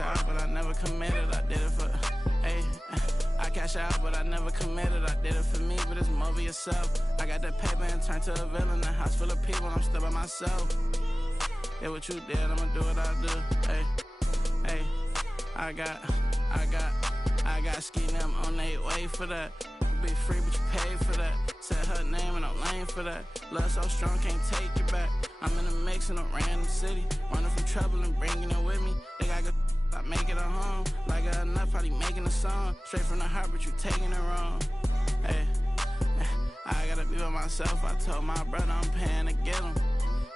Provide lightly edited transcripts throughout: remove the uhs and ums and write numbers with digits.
out, but I never committed. I did it for, hey. I cash out, but I never committed. I did it for me, but it's more for yourself. I got that paper and turned to a villain. A house full of people, I'm still by myself. Yeah, what you did, I'ma do what I do. Hey, hey, I got ski them on their way for that. Be free, but you paid for that. Said her name and I'm lame for that. Love so strong, can't take it back. I'm in a mix in a random city, running from trouble and bringing it with me. They got good, I make it a home. Like it enough, probably making a song. Straight from the heart, but you taking it wrong. Hey, I gotta be by myself. I told my brother I'm paying to get him.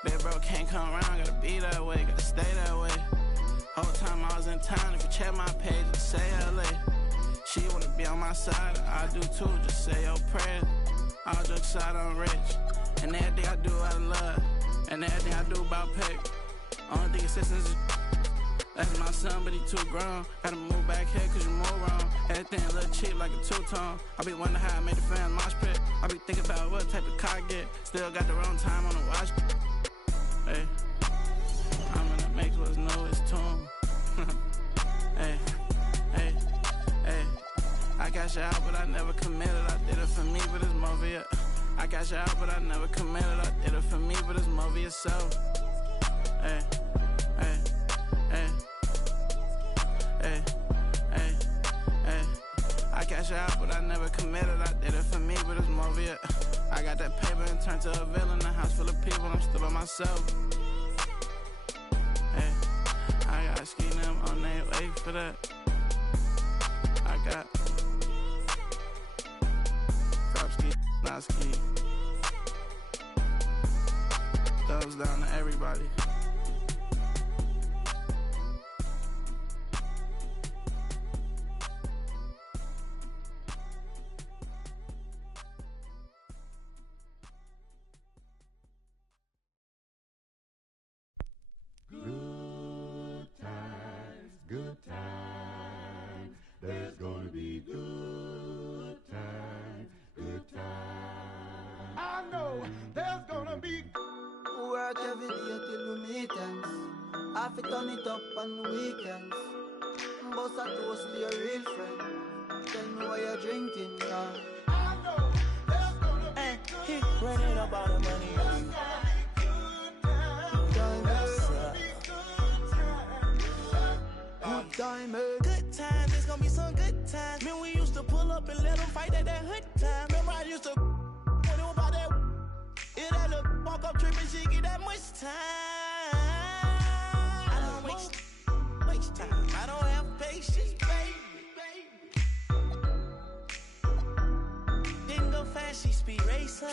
Big bro can't come around, gotta be that way, gotta stay that way. Whole time I was in town, if you check my page, just say LA. She wanna be on my side, I do too, just say your prayers. All jokes aside, I'm rich, and everything I do out of love, and everything I do about pay. Only thing assistance is that's my son, but he too grown. Gotta move back here cause you move wrong. Everything a little cheap like a two-tone. I be wondering how I made the fans mosh pit. I be thinking about what type of car I get. Still got the wrong time on the watch. Hey, I'm in the mix, what's new is tune. Hey, hey, hey. I cash out, but I never committed. I did it for me, but it's more for you. I cash out, but I never committed. I did it for me, but it's more for yourself. Hey, hey, hey, hey, hey, hey. I cash out, but I never committed. I did it for me, but it's more for you. I got that paper and turned to a villain. A house full of people, I'm still by myself. Hey, I got ski them on their way for that. I got drop ski, not ski. Thumbs down to everybody. Good times, there's gonna be good times, good times. I know there's gonna be work every day till we meet ends. Have to turn it up on the weekends. Bust a toast to your real friend. Tell me what you're drinking now. I know there's gonna be he running up all the money. Good times, it's gonna be some good times. Man, we used to pull up and let them fight at that hood time. Remember I used to when it was about that. If that little walk up tripping, she get that much time. I don't waste time. I don't have patience, baby. Didn't go fast, she speed racing.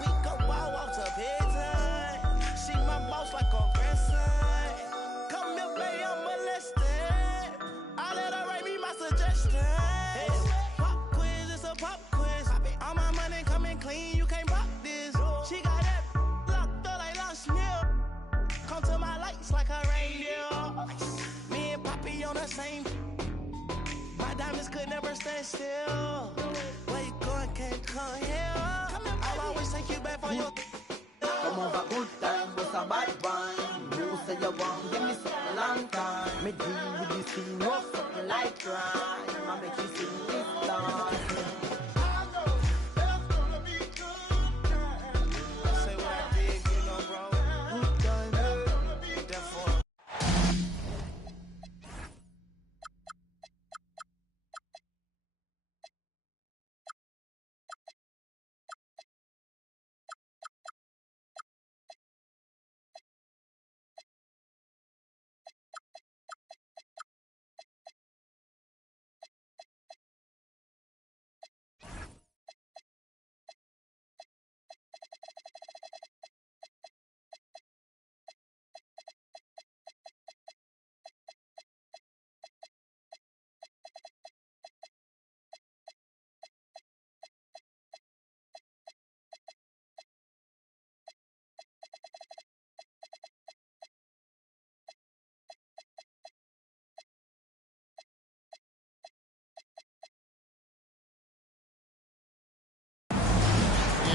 We go wild walks up here time. She my boss like a grandson. Come here, baby, I'm molested. I let her write me my suggestions. Hey, pop quiz, it's a pop quiz. All my money coming clean, you can't pop this. She got that locked up like Lost Mill. Come to my lights like a reindeer. Me and Poppy on the same. My diamonds could never stand still. Where you going, can't come here. I'll always take you back for your. Come over good time, but a bad one. You say you want, give me something long time. Me deal with this thing, rough something like crime. I make you sing this song. I know there's gonna be good times. Say what I did, you know, bro. Good time, Therefore.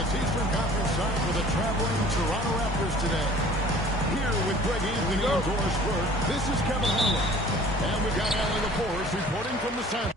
Eastern Conference side for the traveling Toronto Raptors today. Here with Greg Anthony and Doris Burke, this is Kevin Harlan. And we've got Allie LaForce reporting from the side.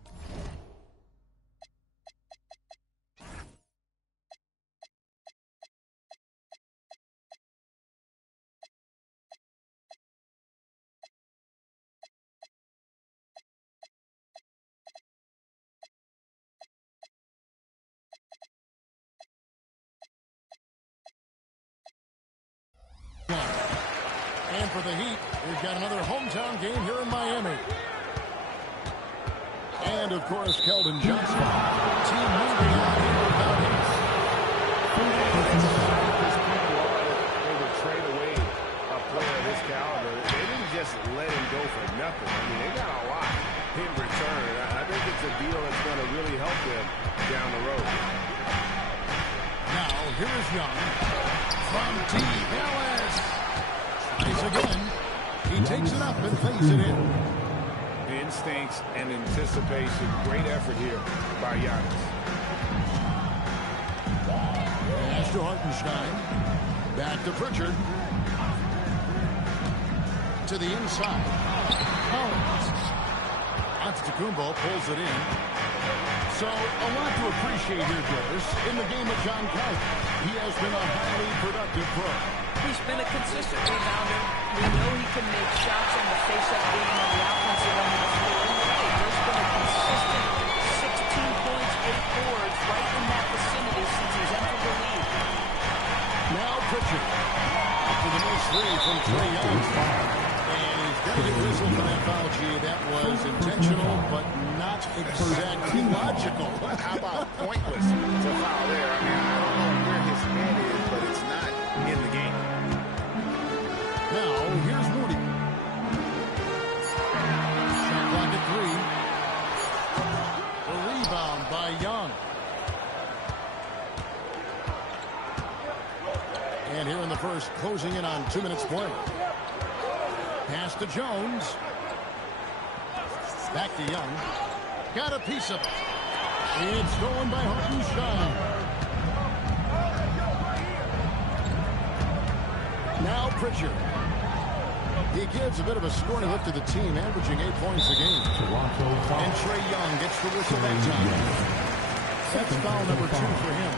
And for the Heat, we've got another hometown game here in Miami. And, of course, Keldon Johnson. Team moving on here without him. They would trade away a player of this caliber. They didn't just let him go for nothing. I mean, they got a lot in return. I think it's a deal that's going to really help them down the road. Now, here is Young from Team Dallas. Tries again. He takes it up and plays it in. Instincts and anticipation. Great effort here by Giannis. Pass to Hartenstein. Back to Pritchard. To the inside. Collins. Antetokounmpo pulls it in. So, a lot to appreciate here, Doris, in the game of John Collins. He has been a highly productive pro. He's been a consistent rebounder. We know he can make shots on the face-up game on the offensive end of the floor. There's been a consistent 16 points, 8 boards right in that vicinity since he's entered the league. Now Pritchard. After the missed three from Trae Young. And he's going to get whistled for that foul, G. That was intentional, but not exactly logical. How about pointless to foul there? I mean, I don't know where his head is, but it's not in the game. Now, here's Moody. Shot clock at 3. The rebound by Young. And here in the first, closing in on 2 minutes play. Pass to Jones. Back to Young. Got a piece of it. It's stolen by Hartenstein. Now Pritchard. He gives a bit of a scoring lift to the team, averaging 8 points a game. And Trae Young gets the whistle that time. That's foul number 2 for him.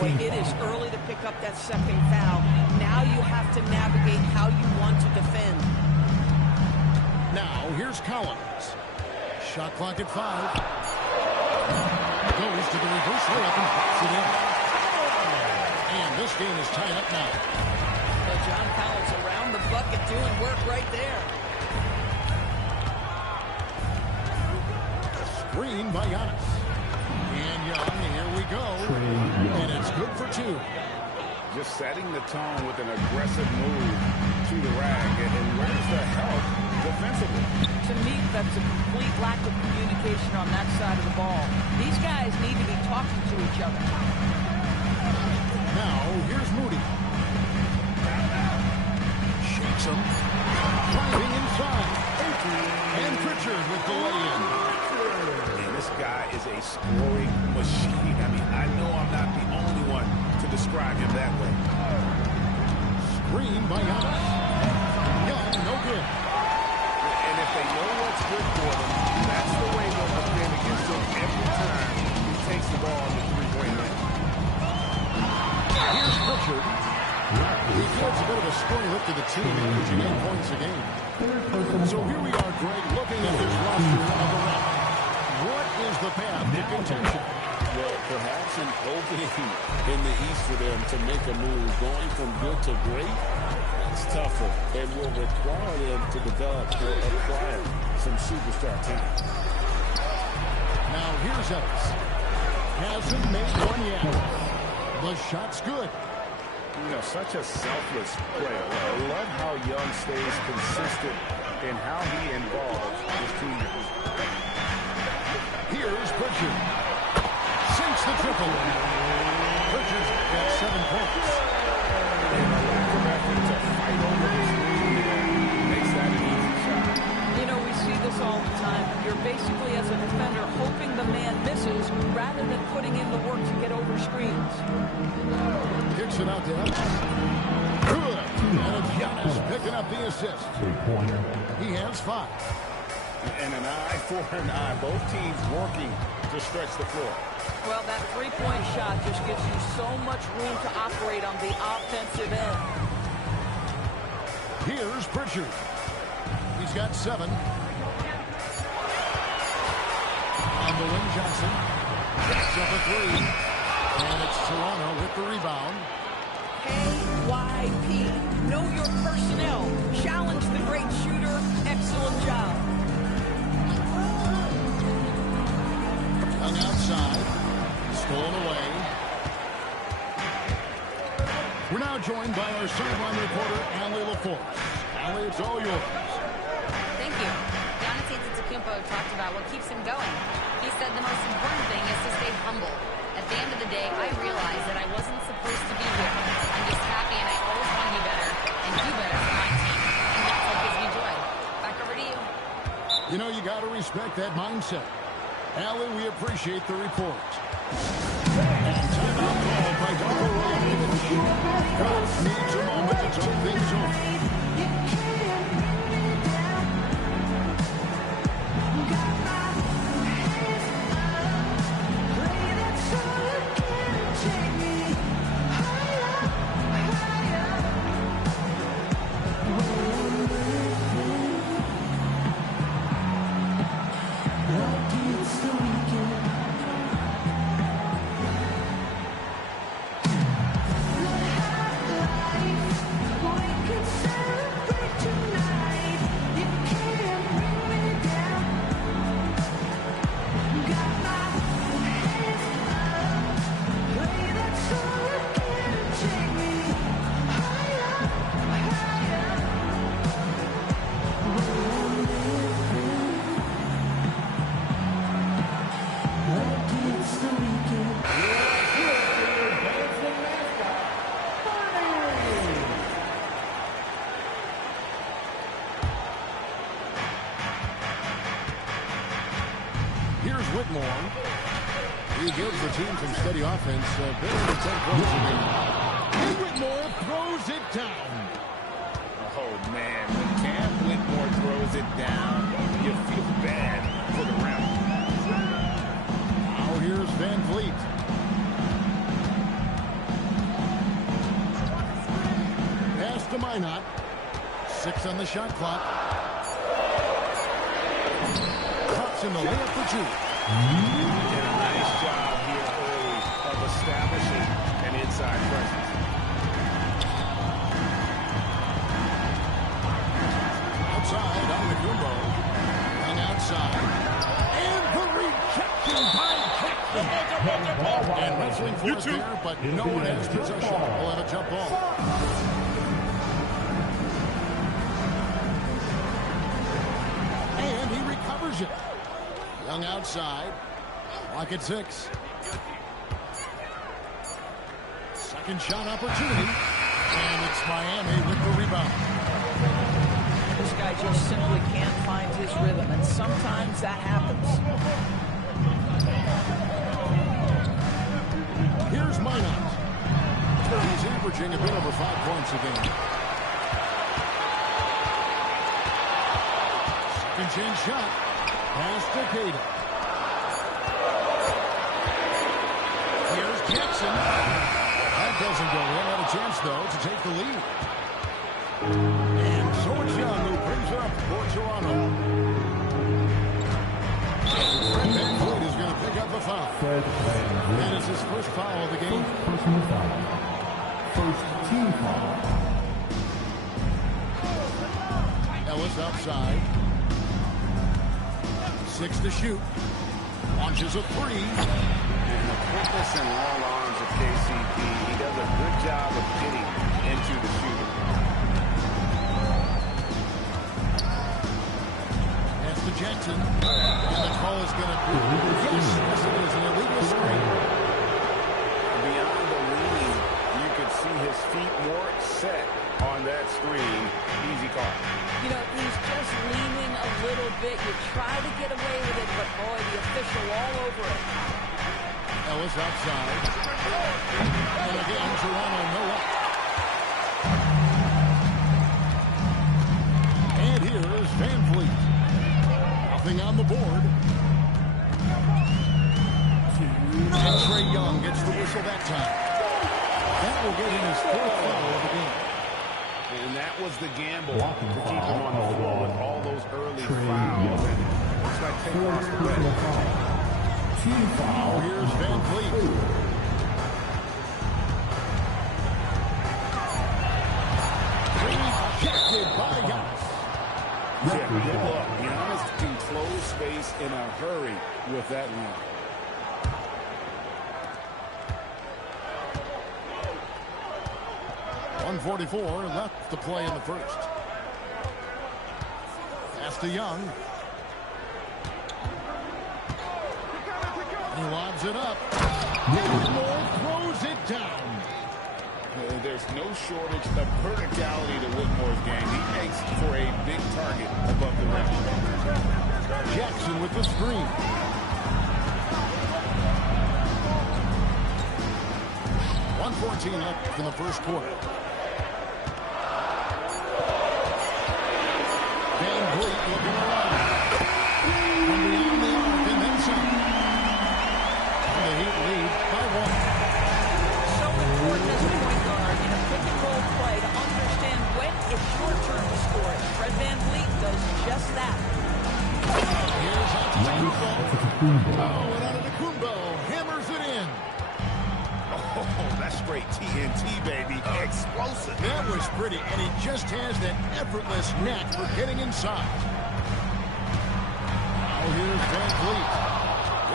Boy, it is early to pick up that second foul. Now you have to navigate how you want to defend. Now, here's Collins. Shot clock at 5. Goes to the reverse layup and puts it in. And this game is tied up now. Well, John Collins around the bucket doing work right there. Screen by Giannis. And Young, here we go. And it's good for 2. Just setting the tone with an aggressive move to the rack. And where's the help defensively? To me, that's a complete lack of communication on that side of the ball. These guys need to be talking to each other. Now, here's Moody. Shakes him. Driving inside. And Pritchard with the lay-in. This guy is a scoring machine. I mean, I know I'm not the only one to describe him that way. Screen by Giannis. Young, no good. And if they know what's good for them, that's the way they'll defend against him every time he takes the ball in the three-point line. Here's Pritchard. He gives a bit of a scoring lift to the team, averaging 8 points a game. So here we are, Greg, looking at this roster of the Raptors. What is the path to contention? Well, perhaps an opening in the East for them to make a move. Going from good to great, it's tougher and will require them to develop or acquire some superstar talent. Now here's Ellis. Hasn't made one yet. The shot's good. You know, such a selfless player. I love how Young stays consistent in how he involves his teammates. Here's Pritchard. Sinks the triple. Pritchard's got 7 points. And the lack of effort to fight over the screen makes that an easy shot. You know, we see this all the time. You're basically, as a defender, hoping the man misses rather than putting in the work to get over screens. Kicks it out to Ellis. Good. And it's picking up the assist. He has 5. And an eye for an eye. Both teams working to stretch the floor. Well, that three-point shot just gives you so much room to operate on the offensive end. Here's Pritchard. He's got 7. On the wing, Johnson. That's up a 3. And it's Toronto with the rebound. KYP. Know your personnel. Challenge the great shooter. Excellent job. Hung outside. Stolen away. We're now joined by our sideline reporter, Allie LaForce. Allie, it's all yours. Thank you. Giannis Antetokounmpo talked about what keeps him going. He said the most important thing is to stay humble. At the end of the day, I realized that I wasn't supposed to be here. I'm just happy and I always want to be better and do better for my team. And that's what gives me joy. Back over to you. You know, you got to respect that mindset. Allie, we appreciate the report. And timeout called by Dr. Royakovich. Coach needs a moment to talk things over. He gives the team some steady offense, better than 10 points a game. And Whitmore throws it down. Oh, man, when Cam Whitmore throws it down, you feel bad for the Raptors. Now here's Van Vliet. Pass to Minot. 6 on the shot clock. Cuts in the layup for 2. Did a nice job here early of establishing an inside presence. Outside on the Gumbo. Hung outside. And the rejection by Jackson. And wrestling for it there, but no one has possession. We'll have a jump ball. And he recovers it. Young outside. Clock at 6. Second shot opportunity. And it's Miami with the rebound. This guy just simply can't find his rhythm, and sometimes that happens. Here's Minot. He's averaging a bit over 5 points a game. Second chance shot. Pass to Cater. Here's Jackson. That doesn't go in. Had a chance, though, to take the lead. And so it's Young who brings it up for Toronto. Fred VanVleet is going to pick up the foul. And it's his first foul of the game. First team foul. Ellis outside. 6 to shoot. Launches a 3. And the quickness and long arms of KCP, he does a good job of getting into the shooter. Pass to Jackson. And the call is going to be, yes, it is an illegal screen. Beyond the lean, you could see his feet more set on that screen. Easy call. You know, he's just leaning a little bit. You try to get away with it, but boy, the official all over it. Ellis outside. And again, Toronto no up. Nothing on the board. And Trae Young gets the whistle that time. That will get him his fourth foul of the game. And that was the gamble to keep him on the floor with all those early fouls. And looks like they lost the bet. Here's Van Vliet. Rejected by Giannis. Yeah, good luck. Giannis can close space in a hurry with that line. .144 left to play in the first. Pass to Young. He lobs it up. Whitmore throws it down. There's no shortage of verticality to Whitmore's game. He makes for a big target above the rim. Jackson with the screen. .114 left in the first quarter. Van Vliet looking around. From beyond the arc and then some. The Heat lead by 1. So important as a point guard in a pick-and-roll play to understand when it's your turn to score it. Fred Van Vliet does just that. Here's Antetokounmpo. Oh, and Antetokounmpo hammers it in. Oh, that's straight TNT, baby. Explosive. That was pretty, and he just has that effortless knack for getting inside. Now here's Van Vliet.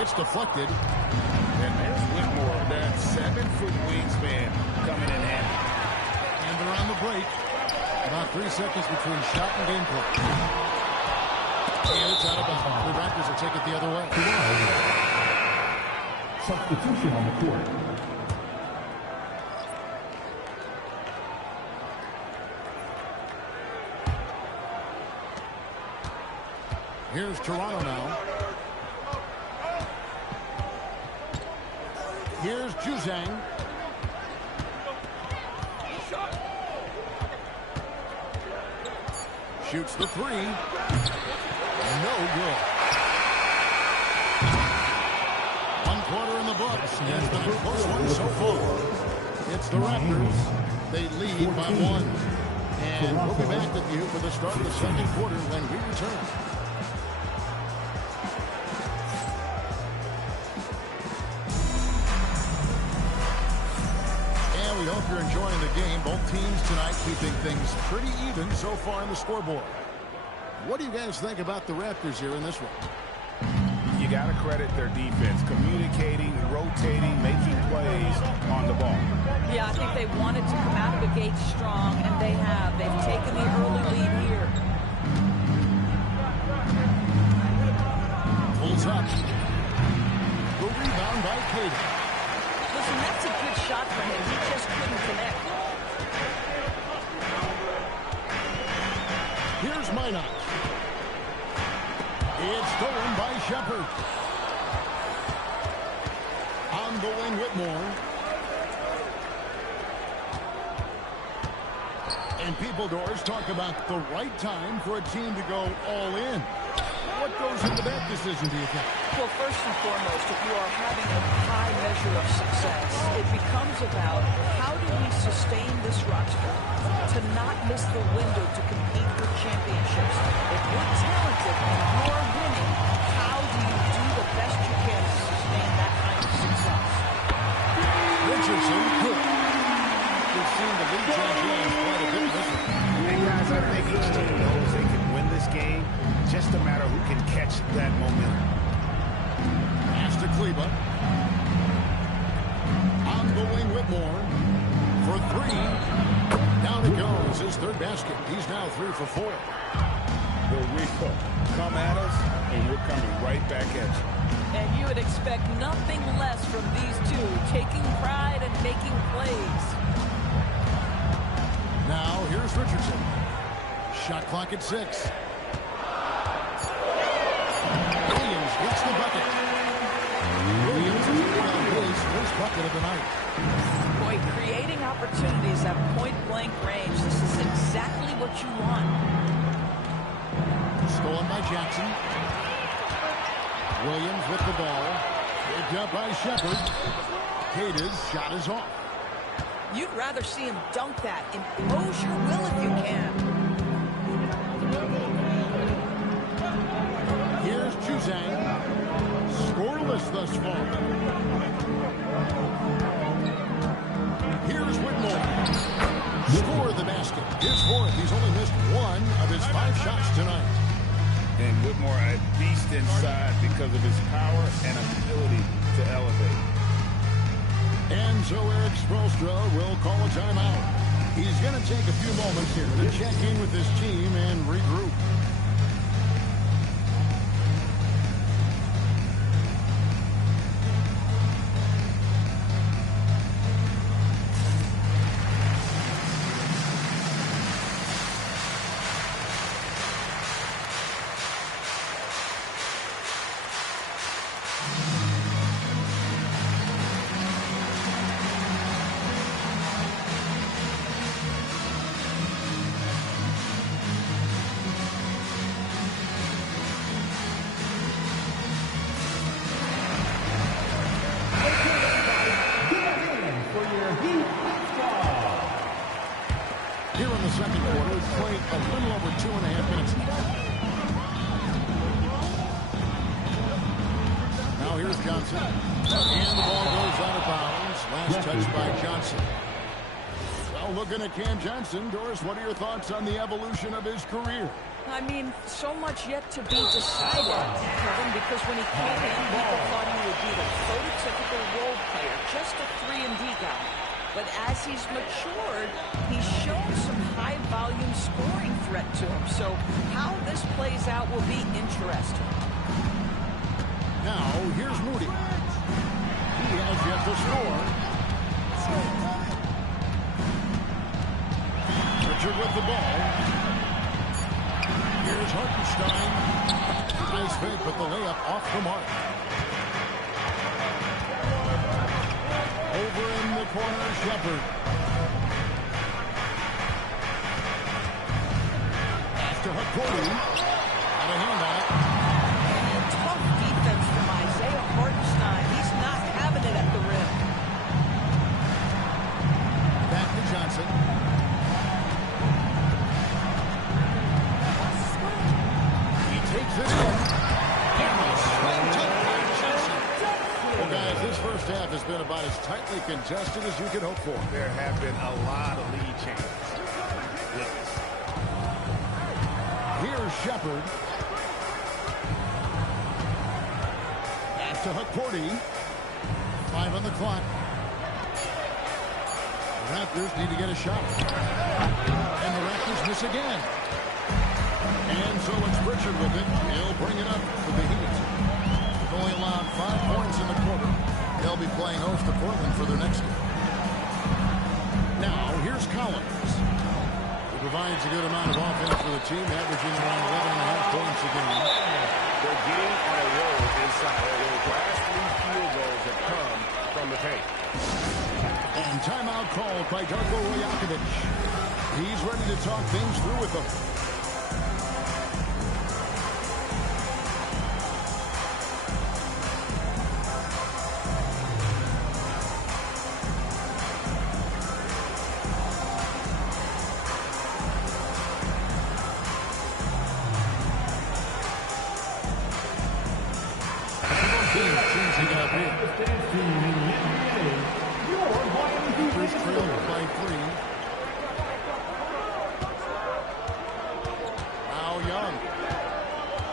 It's deflected. And there's Whitmore, that 7-foot wingspan coming in handy. And they're on the break. About 3 seconds between shot and game clock. And it's out of bounds. The Raptors will take it the other way. Substitution on the court. Here's Toronto now. Here's Juzang. Shoots the three. No good. 1 quarter in the books. It's the close one so far. It's the Raptors. They lead by 1. And we'll be back with you for the start of the second quarter when we return. We hope you're enjoying the game. Both teams tonight keeping things pretty even so far on the scoreboard. What do you guys think about the Raptors here in this one? You got to credit their defense. Communicating, rotating, making plays on the ball. Yeah, I think they wanted to come out of the gate strong, and they have. They've taken the early lead here. Pulls up. The rebound by Caden. Listen, that's a good shot for him. He just couldn't connect. Here's Minot. It's stolen by Shepard. On the wing, Whitmore. And people doors talk about the right time for a team to go all in. What goes into that decision, do you think? Well, first and foremost, if you are having a high measure of success, it becomes about how do we sustain this roster to not miss the window to compete for championships. If you're talented and you're winning, how do you do the best you can to sustain that kind of success? Richardson, good. We've seen the lead champions quite a bit this one. And guys, I think each team knows they can win this game. Just a matter who can catch that momentum. Pass to Kleba. On the wing, Whitmore. For 3. Down it goes. His third basket. He's now 3 for 4. Here we go. Come at us, and we're coming right back at you. And you would expect nothing less from these two, taking pride and making plays. Now, here's Richardson. Shot clock at 6. Williams gets the bucket. Williams is on his first bucket of the night. Boy, creating opportunities at point-blank range. This is exactly what you want. Stolen by Jackson. Williams with the ball. Picked up by Shepard. Cade's shot is off. You'd rather see him dunk that. Impose your will if you can. Here's Juzang. Scoreless thus far. Here's Whitmore. Score the basket. His fourth. He's only missed one of his 5 shots tonight. And Whitmore a beast inside because of his power and ability to elevate. And so Eric Spoelstra will call a timeout. He's going to take a few moments here to check in with his team and regroup. Here in the second quarter, we've played a little over 2.5 minutes now. Now here's Johnson. And the ball goes out of bounds. Last touch by Johnson. Well, looking at Cam Johnson, Doris, what are your thoughts on the evolution of his career? I mean, so much yet to be decided, Kevin, because when he came in, people thought he would be the prototypical role player, just a 3-and-D guy. But as he's matured, he's shown some high-volume scoring threat to him. So how this plays out will be interesting. Now, here's Moody. He has yet to score. Richard with the ball. Here's Hartenstein. Nice fake, but the layup off the mark. Over in the corner, Shepard. After Hakouri. Out of handout. And tough defense from Isaiah Hartenstein. He's not having it at the rim. Back to Johnson. He takes it in. This first half has been about as tightly contested as you could hope for. There have been a lot of lead changes. Yes. Here's Shepard. Back to Hakouri. 5 on the clock. The Raptors need to get a shot. And the Raptors miss again. And so it's Richard with it. He'll bring it up for the Heat. They've only allowed 5 points in the quarter. They'll be playing host to Portland for their next game. Now, here's Collins. He provides a good amount of offense for the team, averaging around 11.5 points a game. They're getting on a roll inside. Those last 3 field goals have come from the paint. And timeout called by Darko Rajakovic. He's ready to talk things through with them.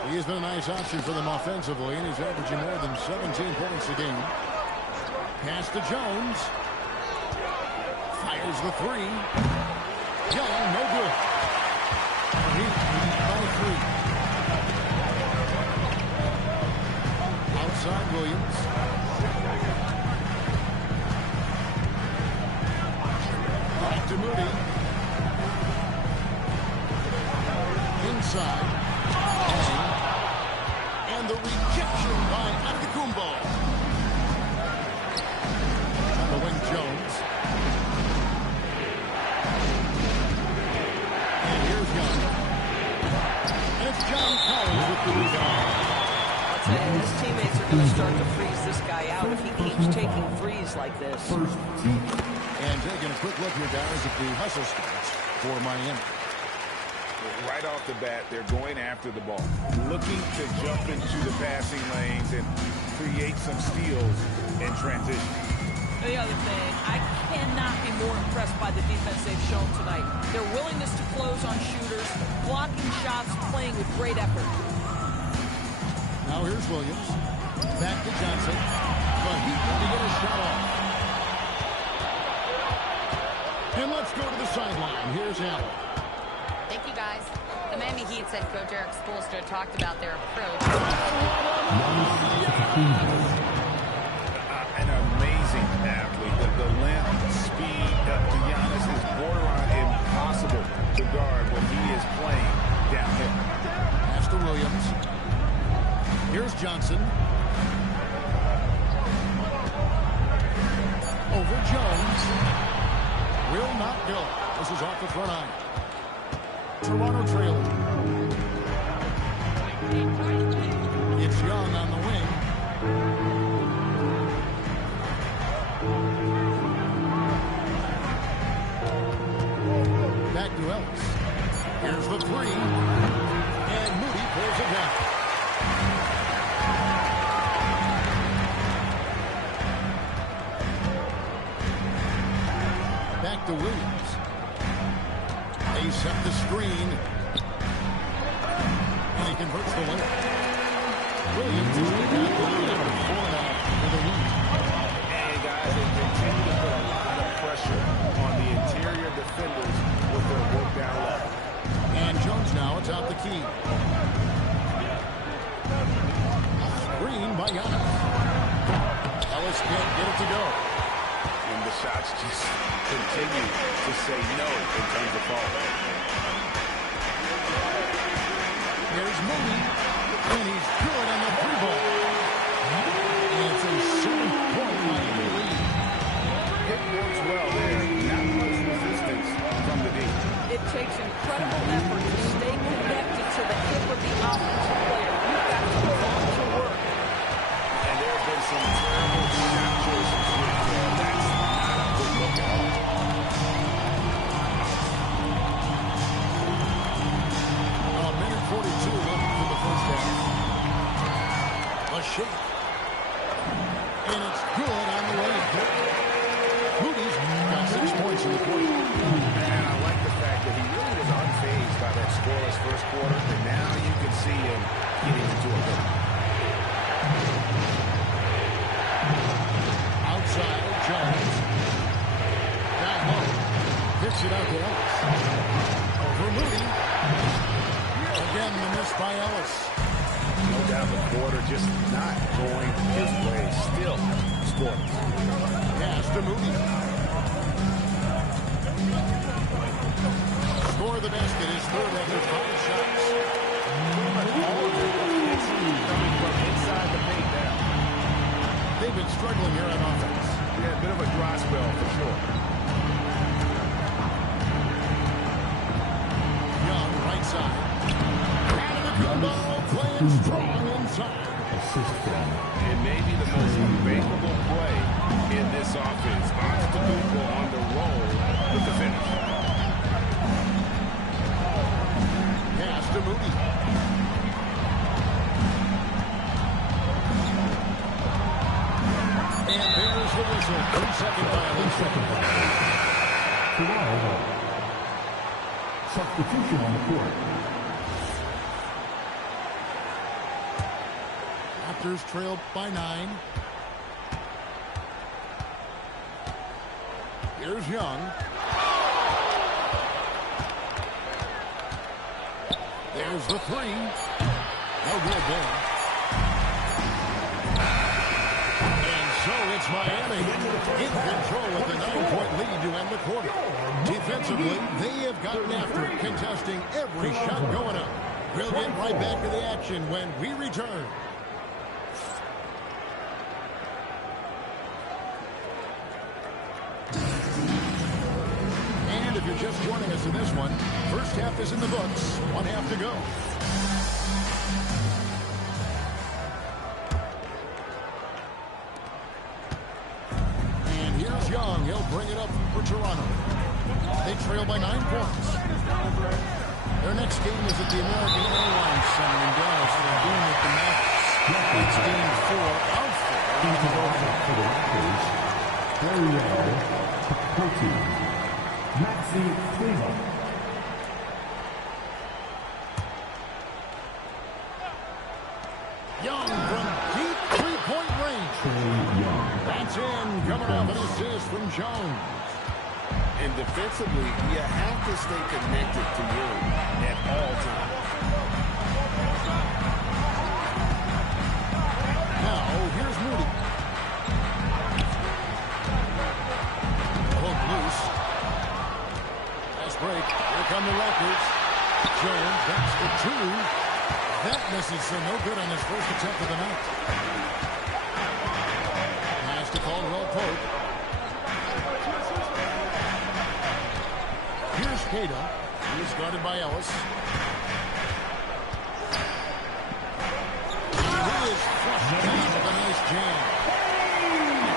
He's been a nice option for them offensively, and he's averaging more than 17 points a game. Pass to Jones. Fires the 3. Young, no good. Heat by 3. Outside Williams. Back to Moody. Inside. And the rejection by Antetokounmpo. On the wing, Jones. And here's Young. And it's John Collins with the rebound. I'll tell you, his teammates are going to start to freeze this guy out if he keeps taking threes like this. And taking a quick look here, guys, at the hustle stats for Miami. Right off the bat, they're going after the ball, looking to jump into the passing lanes and create some steals in transition. The other thing, I cannot be more impressed by the defense they've shown tonight. Their willingness to close on shooters, blocking shots, playing with great effort. Now here's Williams. Back to Johnson. But he can get a shot off. And let's go to the sideline. Here's Allen. Thank you, guys. The Miami Heat's head coach Eric Spoelstra talked about their approach. An amazing athlete. The length, speed, Giannis is borderline impossible to guard when he is playing downhill. Pass to Williams. Here's Johnson. Over Jones. Will not go. This is off the front eye. Toronto trailing. It's Young on the wing. Back to Ellis. Here's the three. And Moody pulls it down. Back to Williams. They set the screen. And he converts the layup. Williams is the guy after 4 now for the lead. And guys, they continue to put a lot of pressure on the interior defenders with their work down low. And Jones now atop the key. Screen by Giannis. Ellis can't get it to go. And the shots just continue to say no in terms of ball. Here's Moody, and he's good on the three ball. And it's a 7-point Miami lead. It works well there. Not much resistance from the D. It takes incredible effort to stay connected to the hip of the offensive player. You've got to belong to work. And there have been some terrible shot choices here. That's not a good look at all. A minute 42 left for the first half. A shake. And it's good on the way. Moody's got 6 points in the quarter. And I like the fact that he really was unfazed by that scoreless first quarter, and now you can see him getting into a rhythm. Outside, Jones. Down low. Picks it out to Ellis. Over Moody. Again, the miss by Ellis. No doubt the quarter just not going his way. Still scoring. Pass to Moody. Score the basket is third of their 5 shots. All of it is coming from inside the paint now. They've been struggling here on offense. Yeah, a bit of a dry spell for sure. Young, right side. And the combo playing strong inside. It may be the most unbreakable play in this offense. Antetokounmpo on the roll with the finish. Pass to Moody. And there's the whistle. 3-second violation. Substitution on the court. Raptors trailed by 9. Here's Young. There's the three. No good there. And so it's Miami in control with a 9-point lead to end the quarter. Defensively, they have gotten after it, contesting every shot going up. We'll get right back to the action when we return. And if you're just joining us in this one, first half is in the books. 1 half to go. next game is at the American Airlines Center in Dallas. They're doing it the Mavericks. It's game 4 of 4. For the Raptors, Ariel Poti, Maxi Kleber. Young from deep three-point range. That's in, coming off an assist from Jones. And defensively, you have to stay connected to Young at all times. Now, here's Moody. Hook loose. Fast break. Here come the Raptors. Jones backs for 2. That misses, so no good on his first attempt of the night. Pass to Caldwell Pope. Here's Cato. He's guarded by Ellis. And he is flushed down with a nice jam.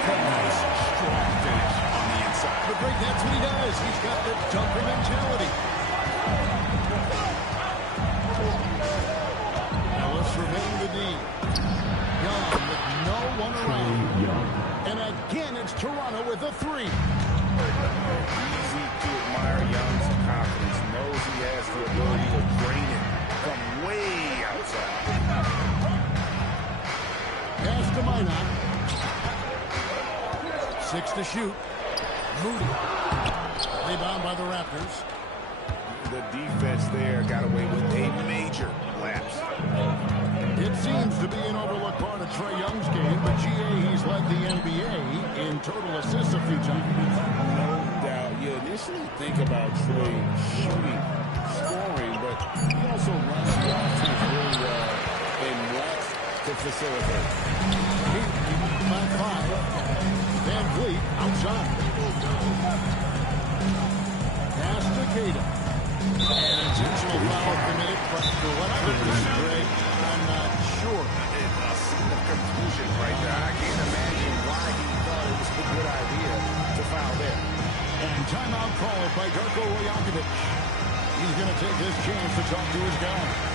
Nice, strong finish on the inside. But great, that's what he does. He's got the dunker mentality. Ellis surveying the D. Young with no one around. And again, it's Toronto with a 3. Easy to admire Young's confidence. Knows he has the ability to drain it from way outside. Pass to Minot. 6 to shoot. Moody. Rebound by the Raptors. The defense there got away with a major lapse. It seems to be an overlooked part of Trae Young's game, but GA, he's led the NBA in total assists a few times. No doubt. You initially think about Trae shooting, scoring, but he also runs the offense really well and wants to facilitate. 5-5. Van Vliet outside. Pass to Cato. An intentional foul committed, but for what purpose, Greg, I'm not sure. A scene of confusion right there. I can't imagine why he thought it was a good idea to foul there. And timeout called by Darko Rajakovic. He's going to take this chance to talk to his guy.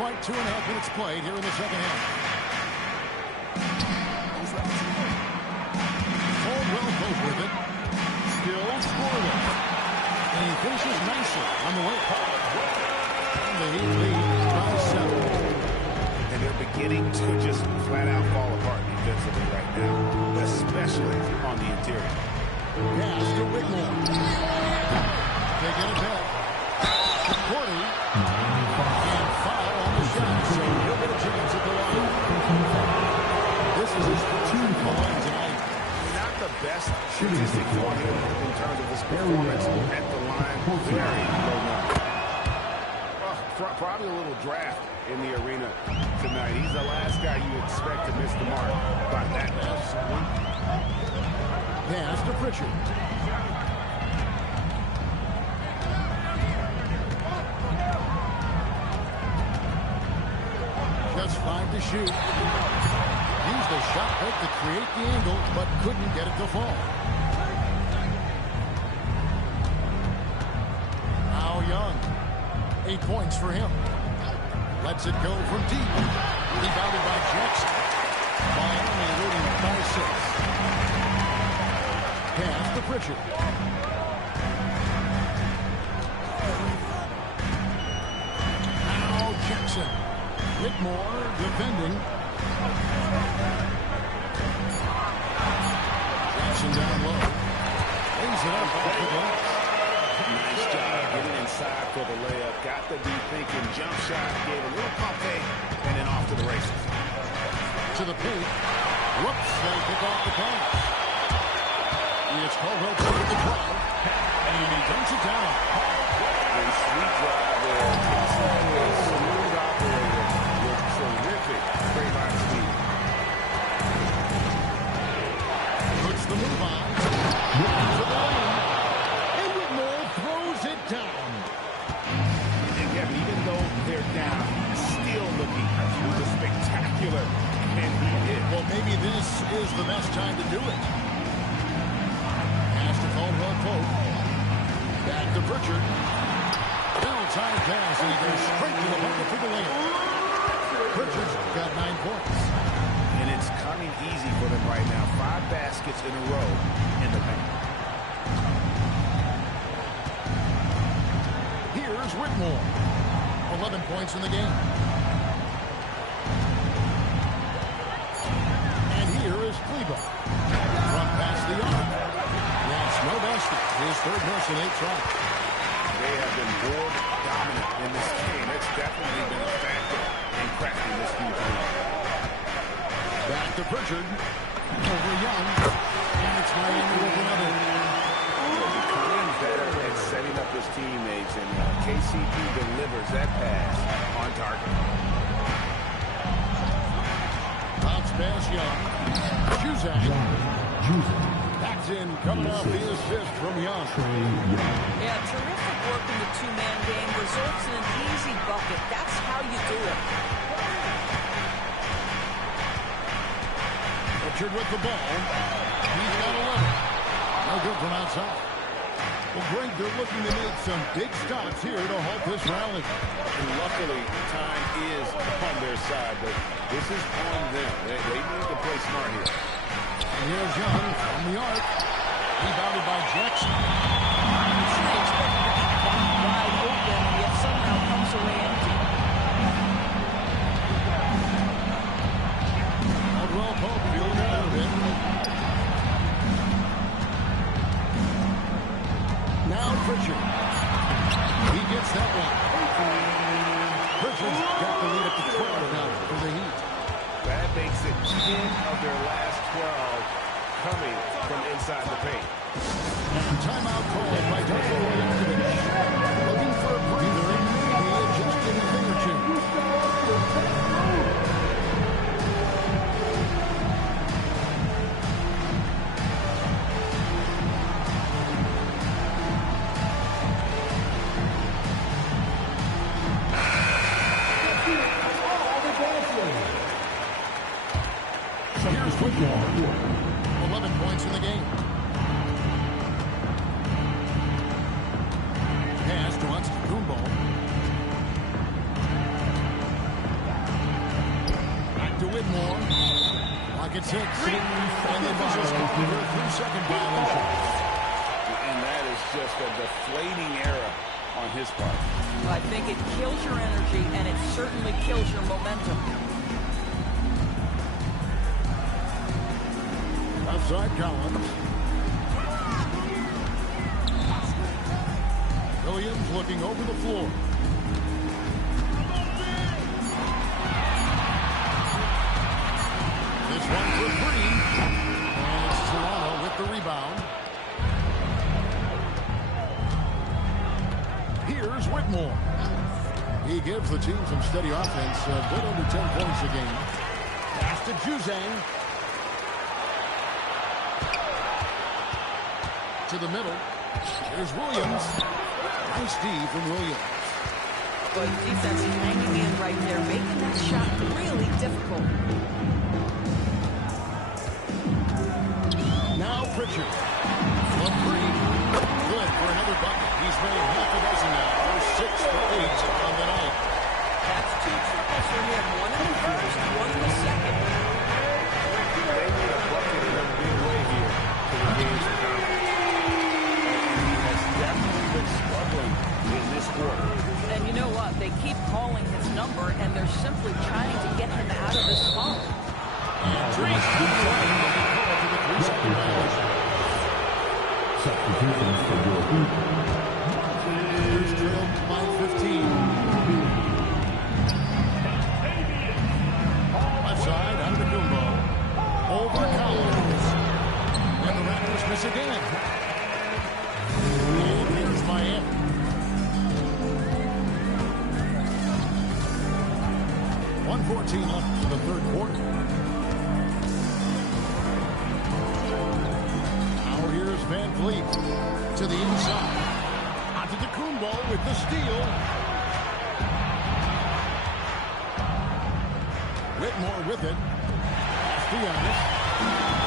Quite 2.5 minutes played here in the second half. Caldwell goes with it. Still scoreless. And he finishes nicely on the way. And the Heat lead by 7. And they're beginning to just flat out fall apart defensively right now, especially on the interior. Pass to Whitmore. They get it back. Cordy. And foul on the shot, so he'll get a chance at the line. This is his 2 points tonight. Not the best statistic for him in terms of his performance at the line. Very low number. Probably a little draft in the arena tonight. He's the last guy you expect to miss the mark by that much. Pass to Pritchard. Just 5 to shoot. Used the shot hook to create the angle, but couldn't get it to fall. Now Young. 8 points for him. Lets it go from deep. Rebounded by Jackson. Miami leading by 6. Pass to Pritchard. Now Jackson. Whitmore defending. Jackson down low. Brings it up off the glass. Nice job getting inside for the layup. Got the deep thinking jump shot. Gave a little pump fake and then off to the races. To the paint. Whoops, they pick off the pass. It's Caldwell Pope the drive, and he dunks it down. A sweet drive there. A smooth operator with terrific straight line speed. Puts the move on. Runs the lane. And Whitmore throws it down. And Kevin, even though they're down, still looking to spectacular. And he did. Well, maybe this is the best time to do it. Pass to Caldwell Pope. Back to Pritchard. Bell-timed pass, and he goes straight to the bucket for the layup. Pritchard's got 9 points. And it's coming easy for them right now. 5 baskets in a row in the paint. Here's Whitmore. 11 points in the game. And here is Kleber. Front past the arc. That's no basket. His third miss in 8 tries. They have been board dominant in this game. It's definitely been a factor in cracking this huge lead. Back to Pritchard. Over Young. And it's Miami with another. Becoming better at setting up his teammates, and KCP delivers that pass on target. Bounce pass Young. Juzang. Backs in, coming off the assist from Young. Yeah, terrific work in the two-man game results in an easy bucket. That's how you do it. Pritchard with the ball. He's got 11. No good from outside. Well, Greg, they're looking to make some big stops here to halt this rally. And luckily, time is on their side, but this is on them. They need to play smart here. And here's Young from the arc. Rebounded by Jackson. You should have expected to be wide open, and yet somehow comes away empty. Caldwell Pope feeling it out a bit. Now Pritchard. He gets that one. Pritchard's got the lead up to 12 now for the Heat. That makes it 10 of their last 12 coming from inside the paint. And timeout called by Dr. Williams. Looking for a breather, maybe adjusting a thing or two. Here's Whitmore. 11 points in the game. Pass to Antetokounmpo. Back to Whitmore. Clock at 6. And the officials call for a 3-second violation. And that is just a deflating error on his part. I think it kills your energy, and it certainly kills your momentum. Outside Collins. Williams looking over the floor. This one for 3. And it's Toronto with the rebound. Here's Whitmore. He gives the team some steady offense, a bit under 10 points a game. Pass to Juzang. To the middle. Here's Williams. Nice D from Williams. Good defense is hanging in right there, making that shot really difficult. Now Pritchard. From 3. Good for another bucket. He's made half a dozen now. 6 for 8 on the night. That's 2 triples for him. One in the first, one in the second. They need a bucket in a big way here to regain some confidence. Definitely been struggling in this quarter. And you know what? They keep calling his number, and they're simply trying to get him out of this funk. And 3. To the 3-second violation. Substitutions for your Heat. Here's trailed by 15. Left side, Antetokounmpo. Over miss again. And here's Miami. .114 left in the third quarter. Now here's Van Vliet to the inside. Antetokounmpo with the steal. Whitmore with it. Giannis.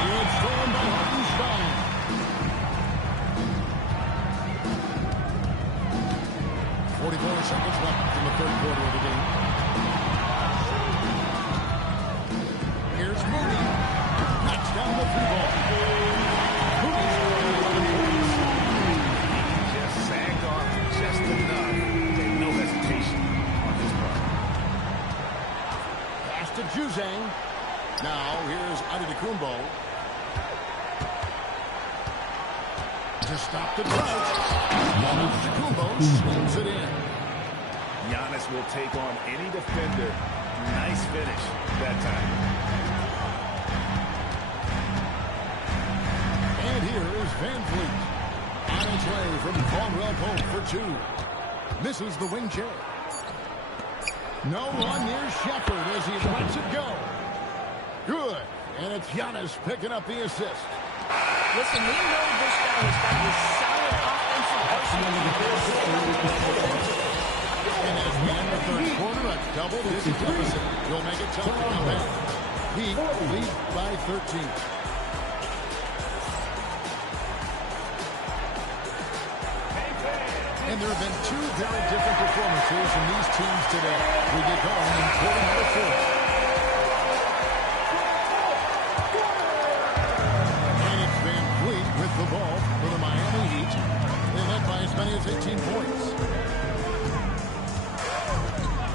It's stolen by Hartenstein. .44 seconds left in the third quarter of the game. Here's Moody. Knocks down the three ball. Moody's just sagged off just enough. And no hesitation on his part. Pass to Juzang. Now, here's Antetokounmpo. To stop the drought. Antetokounmpo swings it in. Giannis will take on any defender. Nice finish that time. And here is Van Vliet. On its way from Caldwell Pope for two. Misses the wing chair. No one near Shepard as he lets it go. Good. And it's Giannis picking up the assist. Listen, we know this guy has got a solid offensive arsenal. And as we end the third quarter, a double-digit deficit. He'll make it tough to come back. Heat lead by 13. And there have been two very different performances from these teams today. We get going in quarter number 4. The ball for the Miami Heat. They led by as many as 18 points.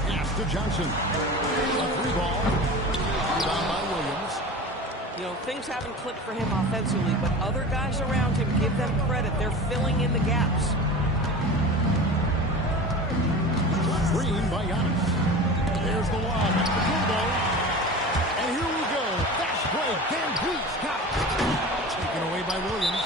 Pass to Johnson. A free ball. Rebound by Williams. You know, things haven't clicked for him offensively, but other guys around him, give them credit. They're filling in the gaps. Screen by Giannis. There's the lob. Antetokounmpo. And here we go. Fast break. Van Vliet's got it. Taken away by Williams.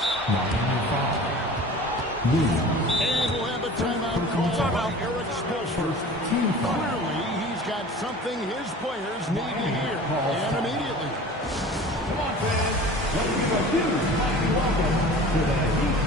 And we'll have a timeout call by Eric Spoelstra. Clearly, he's got something his players need to hear. And immediately. Come on, fans. Let's give a huge happy welcome to the Heat.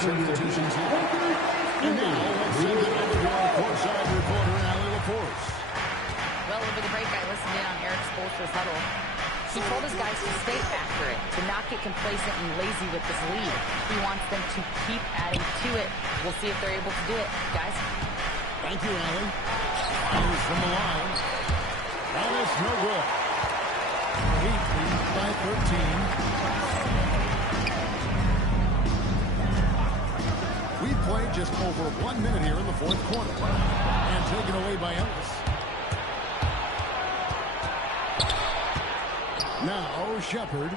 Substitutions here. And now, let's send it over to our courtside reporter, Allie LaForce. Well, over the break, I listened in on Eric Spoelstra's huddle. He told his guys to stay accurate, to not get complacent and lazy with this lead. He wants them to keep adding to it. We'll see if they're able to do it, guys. Thank you, Allie. Fires from the line. And it's no good. Heat lead by 13. We played just over 1 minute here in the fourth quarter. And taken away by Ellis. Now, Shepard.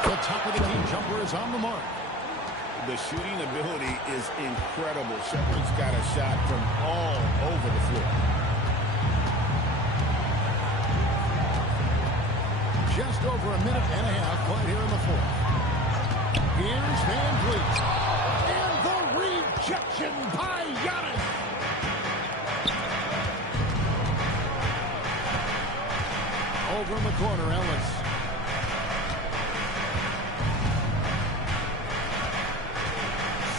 The top of the key jumper is on the mark. The shooting ability is incredible. Shepard's got a shot from all over the floor. Just over a minute and a half played here in the fourth. Here's Van Vliet. And the rejection by Giannis. Over in the corner, Ellis.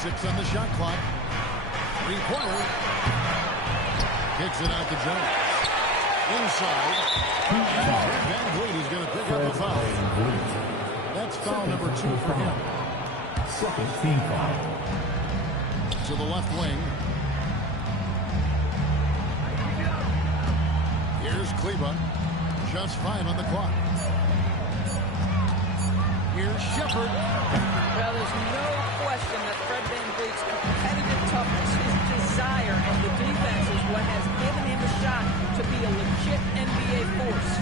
Six on the shot clock. Three-pointer. Kicks it out to Jones. Inside. And Van Vliet is going to pick up a foul. That's foul number 2 for him. Second team foul. To the left wing. Here's Kleba. Just 5 on the clock. Here's Shepard. Well, there's no question that Fred VanVleet's competitive toughness, his desire, and the defense is what has given him a shot to be a legit NBA force.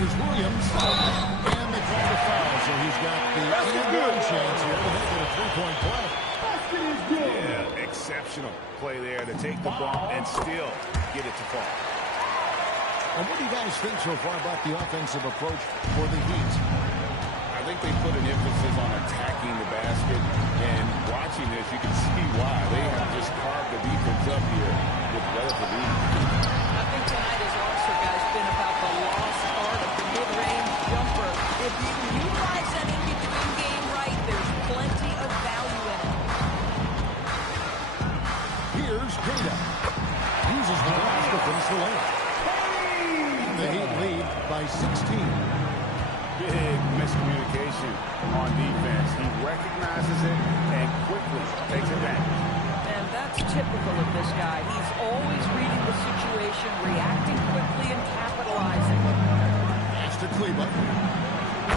Here's Williams. And they call the foul, so he's got the in-run chance here to make it a 3-point play. Yeah, exceptional play there to take the ball and still get it to fall. And what do you guys think so far about the offensive approach for the Heat? I think they put an emphasis on attacking the basket, and watching this, you can see why. They have just carved the defense up here with relative ease. I think tonight has also, guys, been about the lost art of the mid-range jumper. If you can utilize that in-between game right, there's plenty of value in it. Here's Greta. Uses the glass to finish the layup. The Heat lead by 16. Big miscommunication on defense. He recognizes it and quickly takes advantage. And that's typical of this guy. He's always reading the situation, reacting quickly, and capitalizing. Pass to Kleba.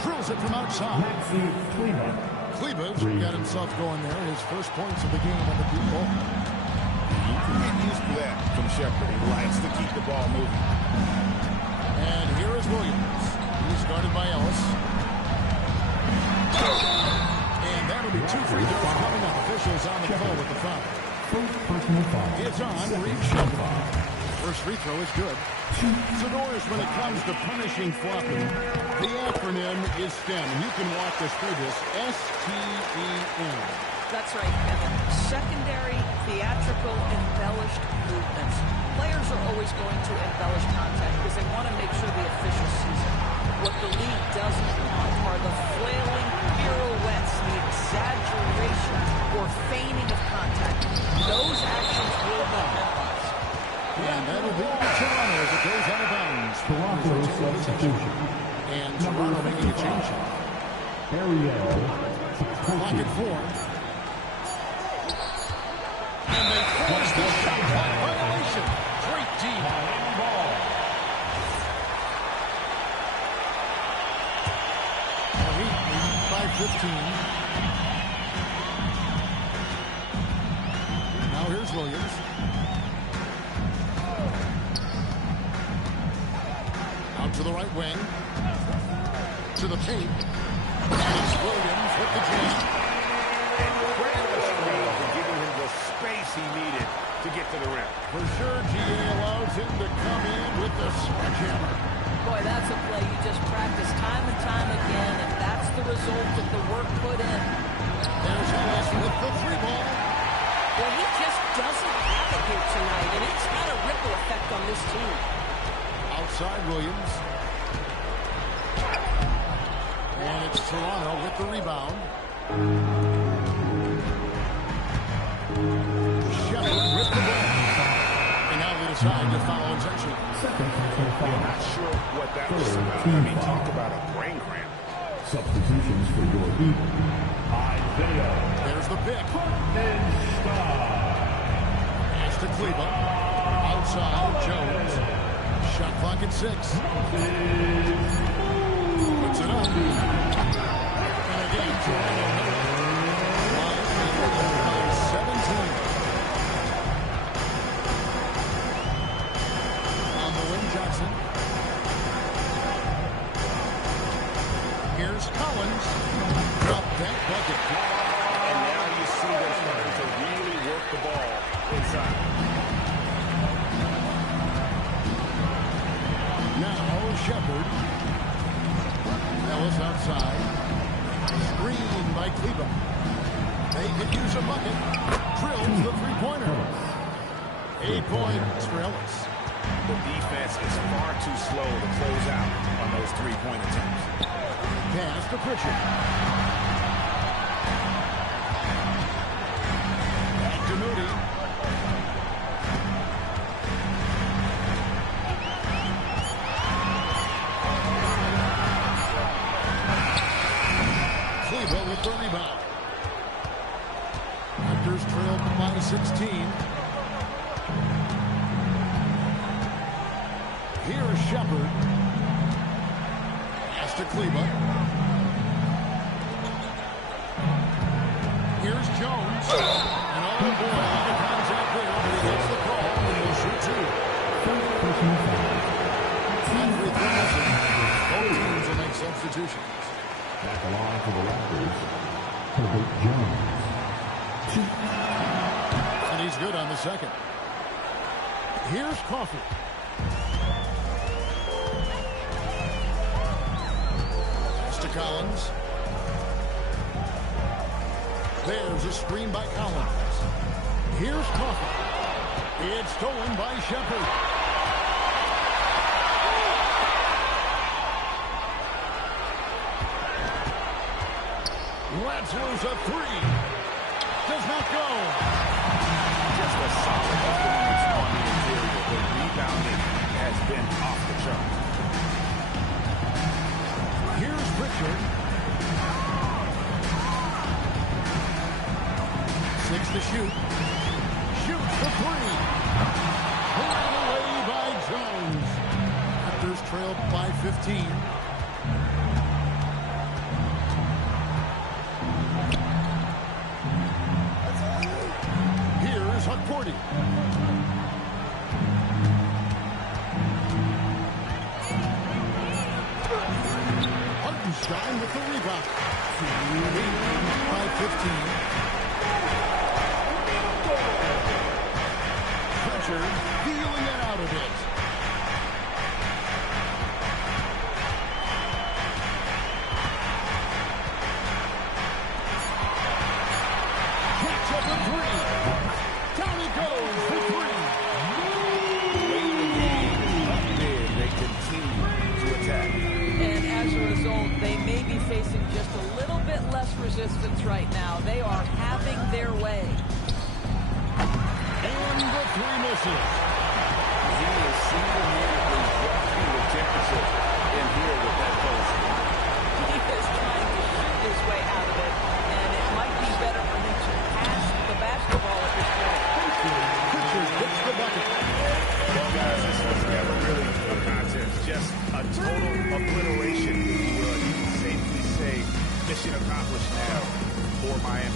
Drills it from outside. Kleba's got himself going there. His first points of the game on the deep ball. You can get used to that from Shepard. He likes to keep the ball moving. And here is Williams. He's guarded by Ellis. And that'll be 2 free throws coming up. Officials on the call with the foul. It's on Reed Shepard. First free throw is good. So, Doris, when it comes to punishing flopping, the acronym is STEM. You can walk us through this. S-T-E-M. That's right, Kevin. Secondary, theatrical, embellished movements. Players are always going to embellish contact because they want to make sure the official sees it. What the league doesn't want are the flailing pirouettes, the exaggeration or feigning of contact. Those actions will be penalized. And that'll be Toronto as it goes out of bounds. Toronto substitution. And Toronto making a change. Clock at 4. And they force the shot clock violation. Great deep. Heat leading by 15. Now here's Williams. Out to the right wing. To the paint. And it's Williams with the jam. Space he needed to get to the rim. For sure, GA allows him to come in with the sledgehammer. Boy, that's a play you just practice time and time again, and that's the result of the work put in. There's Ellis with the 3-ball. Well, he just doesn't have it here tonight, and it's got a ripple effect on this team. Outside Williams. And it's Toronto with the rebound. Shepard with the ball. And now they decide to follow intention. I'm not sure what that was about. I mean, talk about a brain cramp. Substitutions for your Heat. Isaiah. There's the pick. Pass to Kleba. Outside, Jones. Shot clock at 6. Puts it up. And again, Toronto. 17. On the wing, Johnson. Here's Collins. Drop that bucket. And now you see them starting to really work the ball inside. Now Shepard. Ellis outside. Screen by Kleba. They could use a bucket. Drills the 3-pointer. 8 points for Ellis. The defense is far too slow to close out on those 3-point attempts. Pass to Pritchard. Back to Moody. Kleba with the rebound. Raptors trailed by 16. Here's Shepard. Pass to Kleba. Here's Jones. And oh boy, the contact there, but he gets the call, and he'll shoot two. And with the missing, both teams will make substitutions. Back along to the Raptors, Herbert Jones. And he's good on the second. Here's Coffey. Pass to Collins. There's a screen by Collins. Here's Coffey. It's stolen by Shepard. Lets loose a three. Does not go. Just a solid performance on the interior. The rebounding has been off the chart. Here's Pritchard. 6 to shoot. Shoots the three. Pulled away by Jones. Raptors trail by 15. Here's Hutporty. Hartenstein with the rebound. By 15. Pritchard feeling it out a bit. Catch up a three. Down he goes for three. Late in the game, up there, they continue to attack. And as a result, they may be facing just a little bit less resistance right now. They are having their way. And the three misses. He is single-handedly dropping the temperature in here with that post. He is trying to shoot his way out of it, and it might be better for him to pass the basketball at this point. Pritchard hits the bucket. Well, guys, this was never really a contest. Just a total obliteration, if you will. You can safely say mission accomplished now for Miami.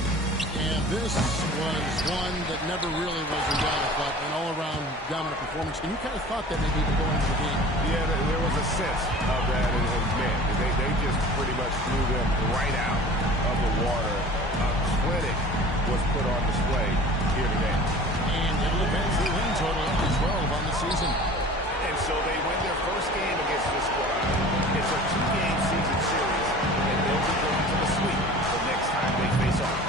And this was one that never really was a but an all-around dominant performance. And you kind of thought that maybe even going into the game. Yeah, there was a sense of that in man. They just pretty much threw them right out of the water. A clinic was put on display here today. And it'll advance the win total up to 12 on the season. And so they win their first game against this squad. It's a 2-game season series, and they'll be going to the sweep the next time they face off.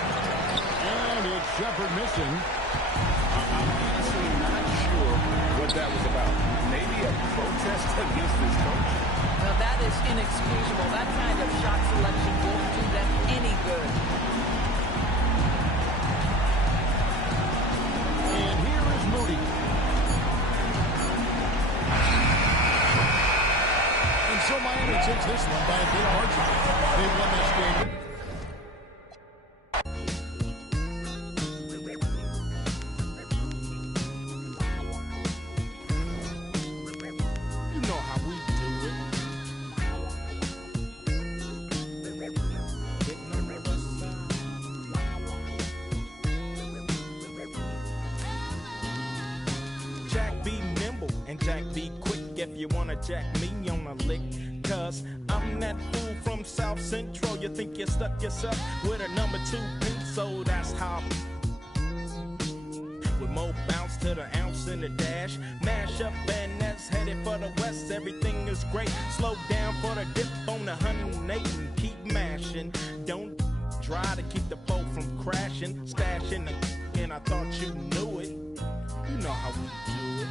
And it's Shepard missing. I'm honestly not sure what that was about. Maybe a protest against his coach. Now that is inexcusable. That kind of shot selection won't do them any good. And here is Moody. And so Miami takes this one by a big margin. They've won this game. Jack me on a lick, cause I'm that fool from South Central. You think you stuck yourself with a number 2 pin, so that's how. With more bounce to the ounce in the dash, mash up and that's headed for the west. Everything is great. Slow down for the dip on the 108 and keep mashing. Don't try to keep the foe from crashing. Stashing the and I thought you knew it. You know how we do it.